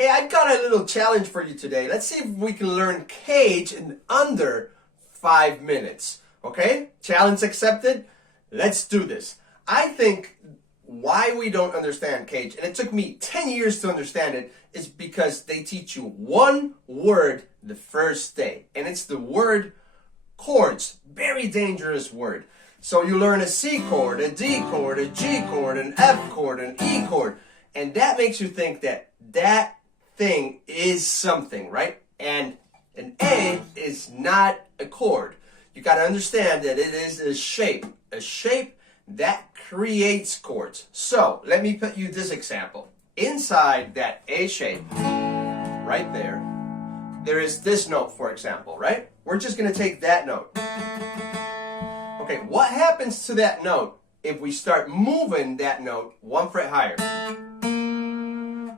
Hey, I've got a little challenge for you today. Let's see if we can learn CAGED in under 5 minutes. Okay? Challenge accepted? Let's do this. I think why we don't understand CAGED, and it took me 10 years to understand it, is because they teach you one word the first day. And it's the word chords. Very dangerous word. So you learn a C chord, a D chord, a G chord, an F chord, an E chord. And that makes you think that that thing is something, right? And an A is not a chord. You got to understand that it is a shape that creates chords. So let me put you this example. Inside that A shape, right there, there is this note, for example, right? We're just going to take that note. Okay, what happens to that note if we start moving that note 1 fret higher?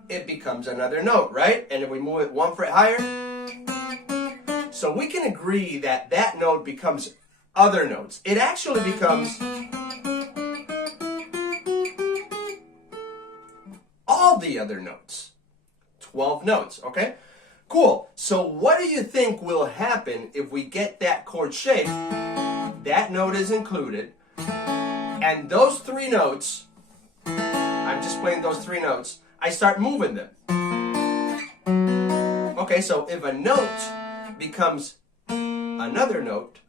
It becomes another note, right? And if we move it 1 fret higher, so we can agree that that note becomes other notes. It actually becomes all the other notes. 12 notes, okay? Cool. So what do you think will happen if we get that chord shape? That note is included, and those 3 notes, I'm just playing those 3 notes, I start moving them. Okay, so if a note becomes another note,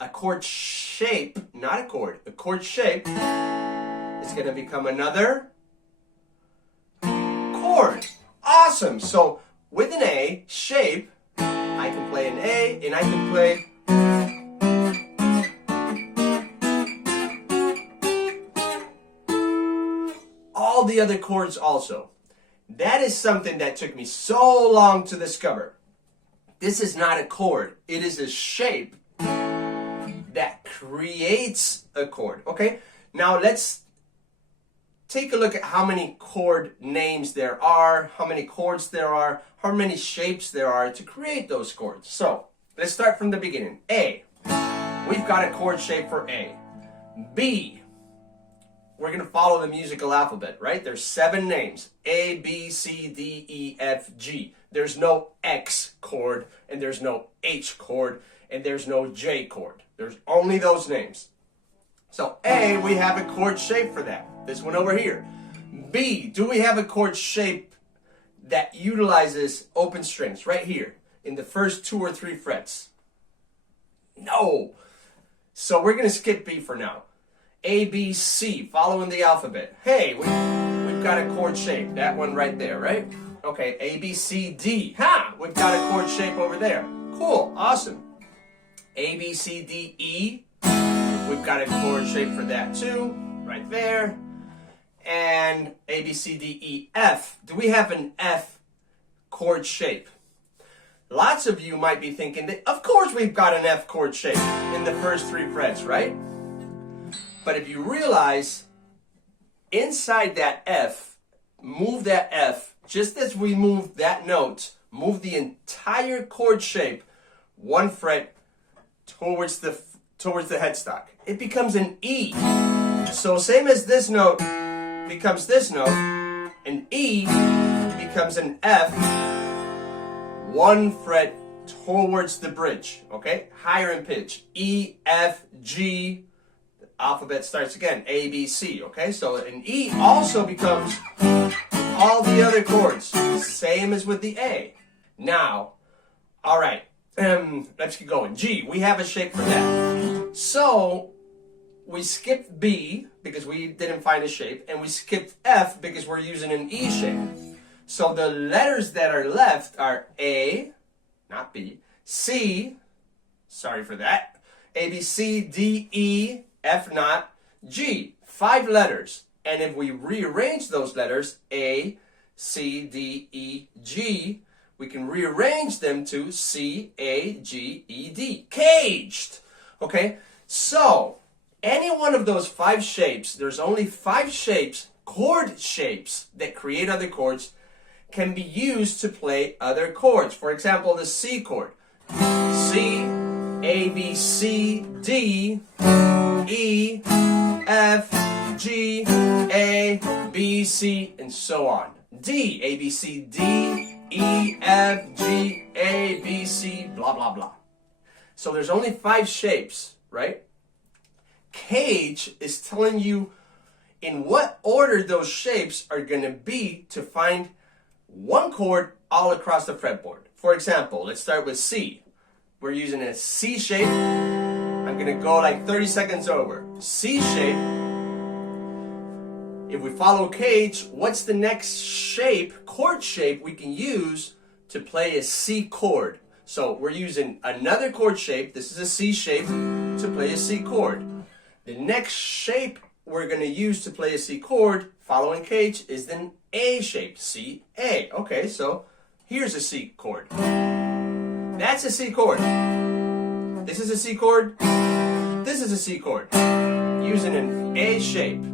a chord shape, not a chord, a chord shape is going to become another chord. Awesome. So with an A shape, I can play an A and I can play all the other chords also. That is something that took me so long to discover. This is not a chord. It is a shape that creates a chord. Okay? Now let's take a look at how many chord names there are, how many chords there are, how many shapes there are to create those chords. So let's start from the beginning. A. We've got a chord shape for A. B. We're going to follow the musical alphabet, right? There's 7 names. A, B, C, D, E, F, G. There's no X chord, and there's no H chord, and there's no J chord. There's only those names. So A, we have a chord shape for that. This one over here. B, do we have a chord shape that utilizes open strings right here in the first 2 or 3 frets? No. So we're going to skip B for now. A, B, C, following the alphabet. Hey, we've got a chord shape. That one right there, right? Okay, A, B, C, D. Ha! We've got a chord shape over there. Cool, awesome. A, B, C, D, E. We've got a chord shape for that too, right there. And A, B, C, D, E, F. Do we have an F chord shape? Lots of you might be thinking that, of course we've got an F chord shape in the first 3 frets, right? But if you realize, inside that F, move that F, just as we moved that note, move the entire chord shape 1 fret towards the headstock. It becomes an E. So same as this note becomes this note, an E becomes an F, 1 fret towards the bridge, okay? Higher in pitch. E, F, G. Alphabet starts again, A, B, C, okay? So an E also becomes all the other chords, same as with the A. Now, all right, let's get going. G, we have a shape for that. So we skipped B because we didn't find a shape, and we skipped F because we're using an E shape. So the letters that are left are A, not B, C, sorry for that, A, B, C, D, E, F not, G. 5 letters. And if we rearrange those letters, A, C, D, E, G, we can rearrange them to C, A, G, E, D. CAGED! Okay? So, any one of those 5 shapes, there's only 5 shapes, chord shapes, that create other chords, can be used to play other chords. For example, the C chord. C, A, B, C, D, E, F, G, A, B, C, and so on. D, A, B, C, D, E, F, G, A, B, C, blah, blah, blah. So there's only 5 shapes, right? CAGED is telling you in what order those shapes are going to be to find one chord all across the fretboard. For example, let's start with C. We're using a C shape. I'm going to go like 30 seconds over. C shape. If we follow CAGED, what's the next shape, chord shape, we can use to play a C chord? So we're using another chord shape. This is a C shape to play a C chord. The next shape we're going to use to play a C chord, following CAGED, is an A shape, C, A. Okay, so here's a C chord. That's a C chord. This is a C chord. This is a C chord. Using an A shape.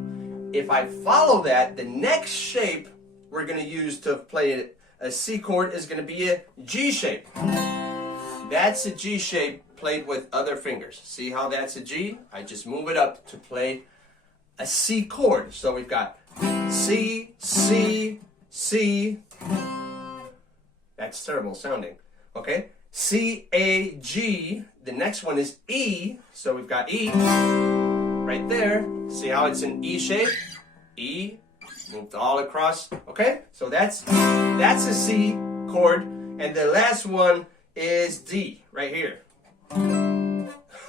If I follow that, the next shape we're going to use to play a C chord is going to be a G shape. That's a G shape played with other fingers. See how that's a G? I just move it up to play a C chord. So we've got C, C, C. That's terrible sounding. Okay? C, A, G. The next one is E. So we've got E right there. See how it's an E shape? E, moved all across. Okay? So that's a C chord. And the last one is D right here.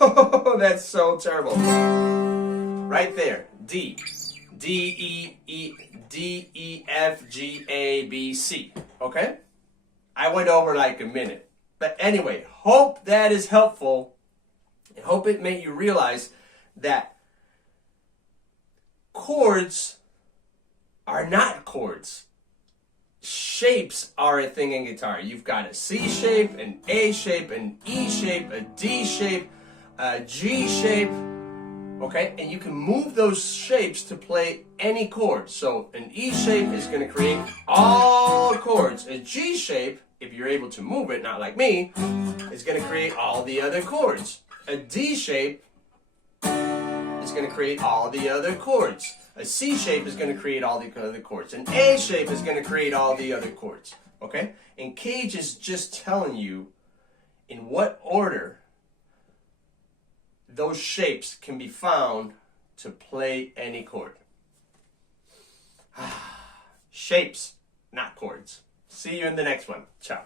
Oh, that's so terrible. Right there. D. D, E, F, G, A, B, C. Okay? I went over like a minute. But anyway, hope that is helpful. I hope it made you realize that chords are not chords. Shapes are a thing in guitar. You've got a C shape, an A shape, an E shape, a D shape, a G shape. Okay, and you can move those shapes to play any chord. So an E shape is going to create all chords. A G shape, if you're able to move it, not like me, is going to create all the other chords. A D shape is going to create all the other chords. A C shape is going to create all the other chords. An A shape is going to create all the other chords. Okay? And CAGED is just telling you in what order those shapes can be found to play any chord. Shapes, not chords. See you in the next one. Ciao.